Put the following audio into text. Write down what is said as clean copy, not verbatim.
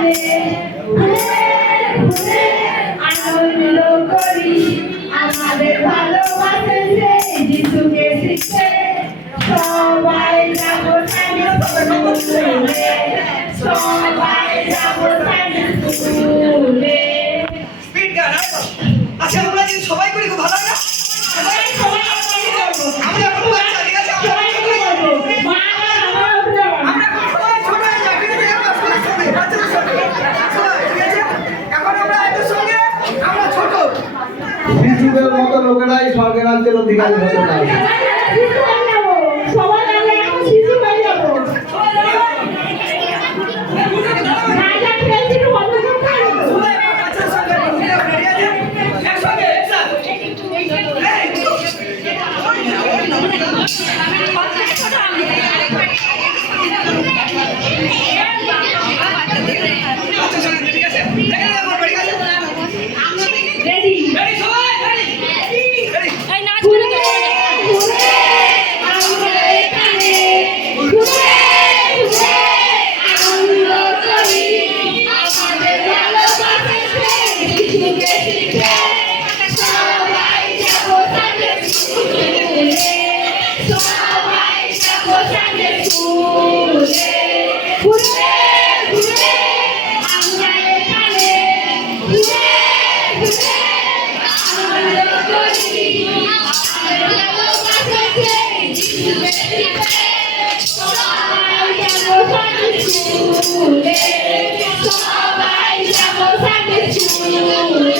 এখানে ঘুরে ঘুরে আনন্দ করি আমাদের ভালোবাসে সেই যিশুকে শিখতে সবাই যাবো স্কুলে সবাই যাবো স্কুলে। স্পিড গান আচ্ছা আমরা যদি সবাই করি খুব ভালো হয় না? আমরা এখন বাচ্চা ঠিক আছে আমরা এখন সবাই ছোট হয়ে যাই ঠিক আছে আমরা সবাই ছোট বাচ্চাদের সঙ্গে ঠিক আছে এখন আমরা এদের সঙ্গে আমরা ছোট শিশুদের মতো লোকেরাই স্বর্গের রাজ্যের অধিকারী হতে পারে। সবাই আমরা এখন শিশু হয়ে যাবো। রাজা খেলছিল বন্ধ করতে সবাই বাচ্চাদের সঙ্গে রেডি আছে একসঙ্গে একসাথে ঠিক আছে রেডি রেডি সবাই রেডি রেডি এই নাচ করে তো আমরা এখানে ঘুরে ঘুরে আনন্দ করি আমাদের ভালোবাসে সেই যিশুকে শিখতে সবাই যাবো সানডে স্কুলে সবাই যাবো সানডে স্কুলে ঘুরে ঘুরে আমরা এখানে ঘুরে ঘুরে আনন্দ করি আমাদের ভালোবাসে সেই যিশুকে শিখতে সবাই যাবো সানডে স্কুলে সবাই যাবো সানডে স্কুলে।